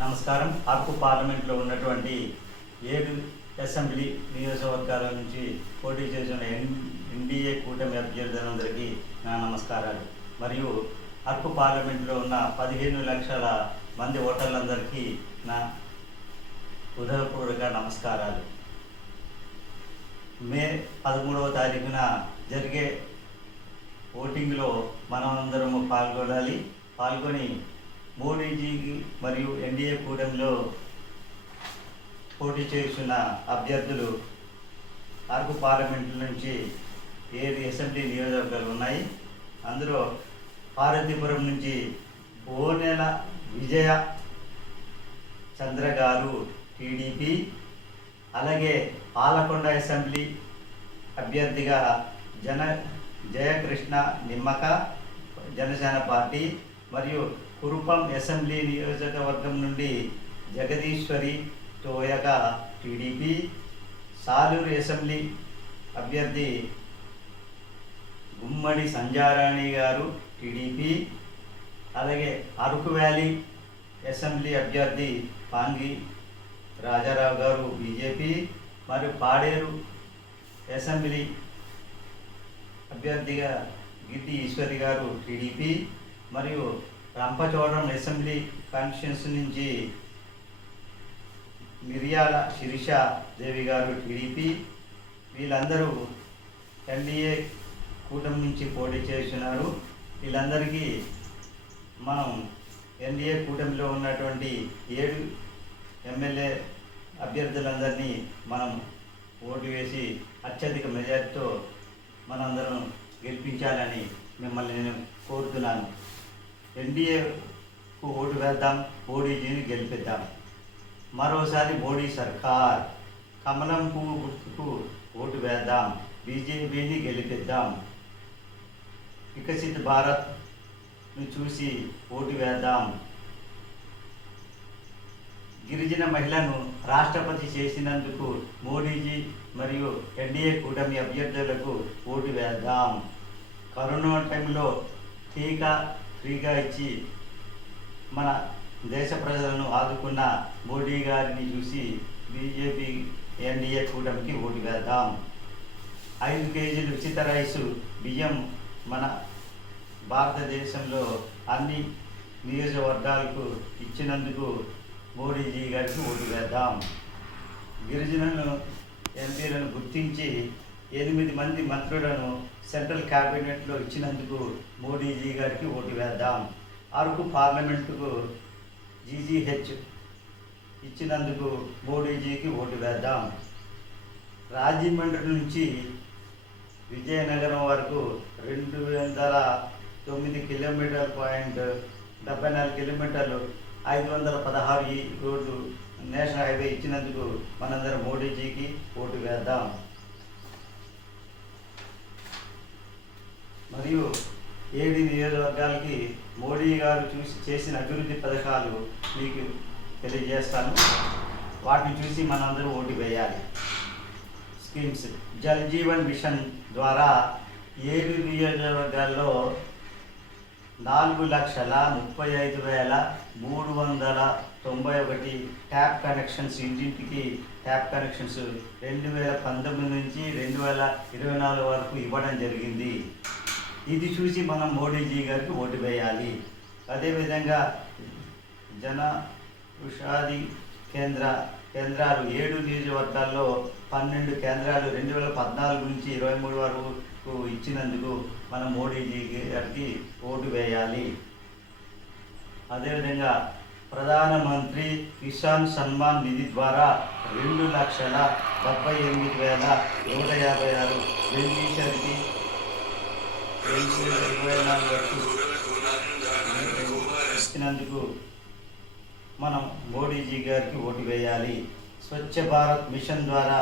నమస్కారం. అరకు పార్లమెంట్లో ఉన్నటువంటి 7 అసెంబ్లీ నియోజకవర్గాల నుంచి పోటీ చేసిన ఎన్డీఏ కూటమి అభ్యర్థులందరికీ నా నమస్కారాలు. మరియు అరకు పార్లమెంట్లో ఉన్న 15 లక్షల మంది ఓటర్లందరికీ నా హృదయపూర్వక నమస్కారాలు. మే 13వ తారీఖున జరిగే ఓటింగ్లో మనమందరము పాల్గొని మోడీజీకి మరియు ఎన్డీఏ కూటమిలో పోటీ చేస్తున్న అభ్యర్థులు అరకు పార్లమెంట్ నుంచి 7 అసెంబ్లీ నియోజకవర్గాలు ఉన్నాయి. అందులో పార్వతీపురం నుంచి ఓనెల విజయ చంద్ర గారు టీడీపీ, అలాగే పాలకొండ అసెంబ్లీ అభ్యర్థిగా జయకృష్ణ నిమ్మక జనసేన పార్టీ, మరియు కురుపం అసెంబ్లీ నియోజకవర్గం నుండి జగదీశ్వరి తోయగా టీడీపీ, సాలూరు అసెంబ్లీ అభ్యర్థి గుమ్మడి సంజారాణి గారు టీడీపీ, అలాగే అరకు వ్యాలీ అసెంబ్లీ అభ్యర్థి పాంగి రాజారావు గారు బీజేపీ, మరియు పాడేరు అసెంబ్లీ అభ్యర్థిగా గిడ్డి ఈశ్వరి గారు టీడీపీ, మరియు రంపచోడవరం అసెంబ్లీ కాన్స్టిట్యున్సీ నుంచి మిర్యాల శిరీష దేవి గారు టీడీపీ. వీళ్ళందరూ ఎన్డీఏ కూటమి నుంచి పోటీ చేస్తున్నారు. వీళ్ళందరికీ మనం ఎన్డీఏ కూటమిలో ఉన్నటువంటి 7 ఎమ్మెల్యే అభ్యర్థులందరినీ మనం ఓటు వేసి అత్యధిక మెజార్టీతో మనందరం గెలిపించాలని మిమ్మల్ని నేను కోరుతున్నాను. ఎన్డీఏకు ఓటు వేద్దాం, మోడీజీని గెలిపిద్దాం. మరోసారి మోడీ సర్కార్, కమలం పువ్వు గుర్తుకు ఓటు వేద్దాం, బీజేపీని గెలిపిద్దాం. వికసిత్ భారత్ను చూసి ఓటు వేద్దాం. గిరిజన మహిళను రాష్ట్రపతి చేసినందుకు మోడీజీ మరియు ఎన్డీఏ కూటమి అభ్యర్థులకు ఓటు వేద్దాం. కరోనా టైంలో టీకా ఫ్రీగా ఇచ్చి మన దేశ ప్రజలను ఆదుకున్న మోడీ గారిని చూసి బీజేపీ ఎన్డీఏ కూటమికి ఓటు వేద్దాం. 5 కేజీలు ఉచిత రైసు బియ్యం మన భారతదేశంలో అన్ని నియోజకవర్గాలకు ఇచ్చినందుకు మోడీజీ గారికి ఓటు వేద్దాం. గిరిజనులను ఎంపీలను గుర్తించి 8 మంది మంత్రులను సెంట్రల్ క్యాబినెట్లో ఇచ్చినందుకు మోడీజీ గారికి ఓటు వేద్దాం. అరకు పార్లమెంటుకు జీజీహెచ్ ఇచ్చినందుకు మోడీజీకి ఓటు వేద్దాం. రాజమండ్రి నుంచి విజయనగరం వరకు 209 కిలోమీటర్ పాయింట్ 74 కిలోమీటర్లు 516 రోడ్లు నేషనల్ హైవే ఇచ్చినందుకు మనందరం మోడీజీకి ఓటు వేద్దాం. మరియు 7 నియోజకవర్గాలకి మోడీ గారు చేసిన అభివృద్ధి పథకాలు మీకు తెలియజేస్తాను. వాటిని చూసి మనందరూ ఓటు వేయాలి. స్కీమ్స్ జల్ జీవన్ మిషన్ ద్వారా 7 నియోజకవర్గాల్లో 4,35,391 ట్యాప్ కనెక్షన్స్, ఇంటింటికి ట్యాప్ కనెక్షన్స్ 2019 నుంచి 2024 వరకు ఇవ్వడం జరిగింది. ఇది చూసి మనం మోడీజీ గారికి ఓటు వేయాలి. అదేవిధంగా జన ఔషధి కేంద్రాలు 7 నియోజకవర్గాల్లో 12 కేంద్రాలు 2014 నుంచి 23 వరకు ఇచ్చినందుకు మనం మోడీజీ గారికి ఓటు వేయాలి. అదేవిధంగా ప్రధానమంత్రి కిసాన్ సన్మాన్ నిధి ద్వారా 2,78,156 బెనిఫిషరీకి 2024 వరకు ఇచ్చినందుకు మనం మోడీజీ గారికి ఓటు వేయాలి. స్వచ్ఛ భారత్ మిషన్ ద్వారా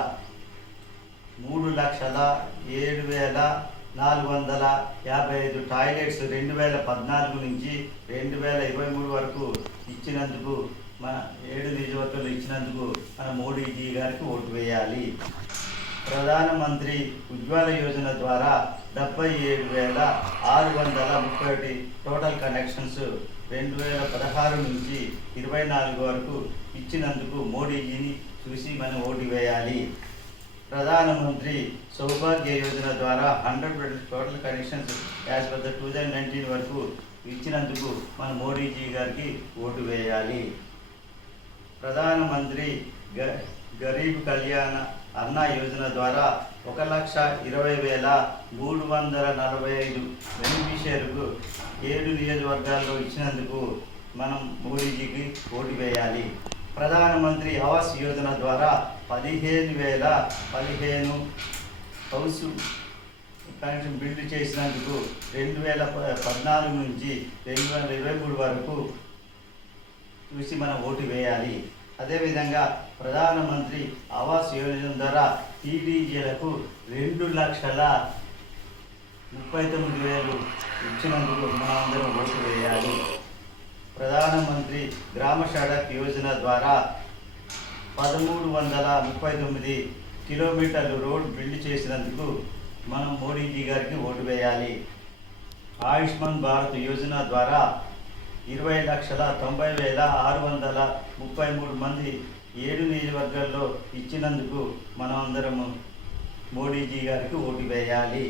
3,07,455 టాయిలెట్స్ 2014 నుంచి 2023 వరకు ఇచ్చినందుకు మన 7 నియోజకవర్గాలు ఇచ్చినందుకు మన మోడీజీ గారికి ఓటు వేయాలి. ప్రధానమంత్రి ఉజ్వల యోజన ద్వారా 77,631 టోటల్ కనెక్షన్స్ 2016 నుంచి 24 వరకు ఇచ్చినందుకు మోడీజీని చూసి మనం ఓటు వేయాలి. ప్రధానమంత్రి సౌభాగ్య యోజన ద్వారా 100% total connections as per the 2019 వరకు ఇచ్చినందుకు మన మోడీజీ గారికి ఓటు వేయాలి. ప్రధానమంత్రి గరీబ్ కళ్యాణ అన్న యోజన ద్వారా 1,20,345 బెనిఫిషియర్కు 7 నియోజకవర్గాల్లో ఇచ్చినందుకు మనం మోడీజీకి ఓటు వేయాలి. ప్రధానమంత్రి ఆవాస్ యోజన ద్వారా 15,015 హౌస్ కనెక్షన్ బిల్డ్ చేసినందుకు 2014 నుంచి 2023 వరకు చూసి మనం ఓటు వేయాలి. అదేవిధంగా ప్రధానమంత్రి ఆవాస్ యోజన ద్వారా టీడీజీలకు 2,39,000 ఇచ్చినందుకు మనం అందరం ఓటు వేయాలి. ప్రధానమంత్రి గ్రామ సడక్ యోజన ద్వారా 1,339 కిలోమీటర్లు రోడ్ బిల్డ్ చేసినందుకు మనం మోడీజీ గారికి ఓటు వేయాలి. ఆయుష్మాన్ భారత్ యోజన ద్వారా 20,90,633 మంది 7 నియోజకవర్గాల్లో ఇచ్చినందుకు మనం అందరము మోడీజీ గారికి ఓటు వేయాలి.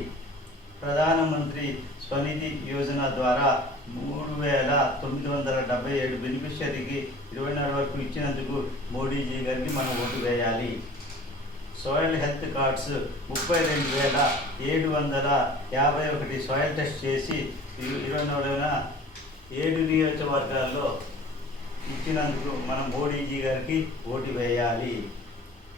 ప్రధానమంత్రి స్వనిధి యోజన ద్వారా 3,977 బెనిఫిషియరీకి 24 వరకు ఇచ్చినందుకు మోడీజీ గారికి మనం ఓటు వేయాలి. Soil health cards 32,751 soil test చేసి 7 నియోజకవర్గాల్లో ఇచ్చినందుకు మనం మోడీజీ గారికి ఓటు వేయాలి.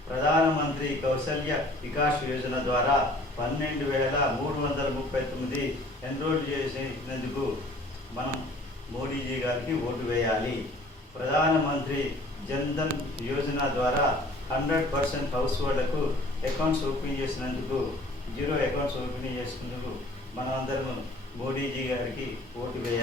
ప్రధానమంత్రి కౌశల్య వికాస్ యోజన ద్వారా 12,339 ఎన్రోల్ చేసినందుకు మనం మోడీజీ గారికి ఓటు వేయాలి. ప్రధానమంత్రి జన్ధన్ యోజన ద్వారా 100% హౌస్ హోల్డ్లకు అకౌంట్స్ ఓపెన్ చేసినందుకు 0 అకౌంట్స్ ఓపెన్ చేసినందుకు మనం అందరం మోడీజీ గారికి ఓటు వేయాలి.